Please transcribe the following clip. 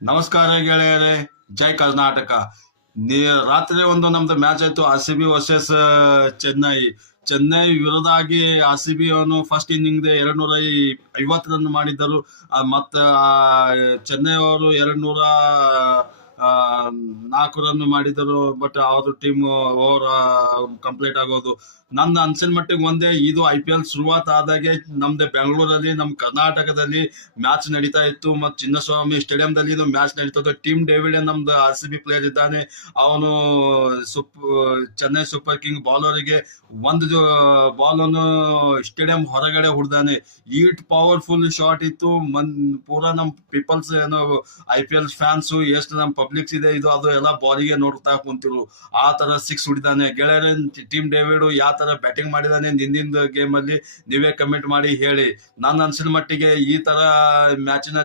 ನಮಸ್ಕಾರ ಗೆಳೆಯರೇ. ಜೈ ಕರ್ನಾಟಕ. ನೀ ರಾತ್ರಿ ಒಂದು ನಮ್ದು ಮ್ಯಾಚ್ ಆಯ್ತು, RCB ವರ್ಸಸ್ ಚೆನ್ನೈ. ಚೆನ್ನೈ ವಿರುದ್ಧ ಆಗಿ RCB ಅವನು ಫಸ್ಟ್ ಇನ್ನಿಂಗ್ 250 ರನ್ ಮಾಡಿದ್ದರು. ಮತ್ತ ಚೆನ್ನೈ ಅವರು 204 ರನ್ ಮಾಡಿದರು. ಬಟ್ ಅವ್ರ ಟೀಮ್ ಓವರ್ ಕಂಪ್ಲೀಟ್ ಆಗೋದು. ನನ್ನ ಅನ್ಸಿನ ಮಟ್ಟಿಗೆ ಒಂದೇ, ಇದು IPL ಶುರುವಾತ್ ಆದಾಗೆ ನಮ್ದು ಬೆಂಗಳೂರಲ್ಲಿ, ನಮ್ಮ ಕರ್ನಾಟಕದಲ್ಲಿ ಮ್ಯಾಚ್ ನಡೀತಾ ಇತ್ತು. ಮತ್ತು ಚಿನ್ನಸ್ವಾಮಿ ಸ್ಟೇಡಿಯಂದಲ್ಲಿ ಇದು ಮ್ಯಾಚ್ ನಡೀತದೆ. ಟೀಮ್ ಡೇವಿಡ್ ನಮ್ದು RCB ಪ್ಲೇಯರ್ ಇದ್ದಾನೆ. ಅವನು ಚೆನ್ನೈ ಸೂಪರ್ ಕಿಂಗ್ ಬಾಲರ್ಗೆ ಒಂದು ಬಾಲ್ ಅನ್ನು ಸ್ಟೇಡಿಯಂ ಹೊರಗಡೆ ಹೊಡ್ದಾನೆ. ಈಟ್ ಪವರ್ಫುಲ್ ಶಾಟ್ ಇತ್ತು. ಪೂರಾ ನಮ್ ಪೀಪಲ್ಸ್ ಏನೋ IPL ಫ್ಯಾನ್ಸ್ ಎಷ್ಟು ನಮ್ ಪಬ್ಲಿಕ್ಸ್ ಇದೆ ಇದು ಅದು ಎಲ್ಲ ಬಾಲಿಗೆ ನೋಡ್ತಾ ಕುಂತಿರು. ಆ ತರ 6 ಹೊಡಿದಾನೆ. ಗೆಳೆಯರ, ಟೀಮ್ ಡೇವಿಡ್ ಯಾವ ತರ ಬ್ಯಾಟಿಂಗ್ ಮಾಡಿದಾನೆ ನಿನ್ನಿಂದ ಗೇಮ್ ಅಲ್ಲಿ ನೀವೇ ಕಮೆಂಟ್ ಮಾಡಿ ಹೇಳಿ. ನನ್ನ ಅನ್ಸಿನ ಮಟ್ಟಿಗೆ ಈ ತರ ಮ್ಯಾಚಿನ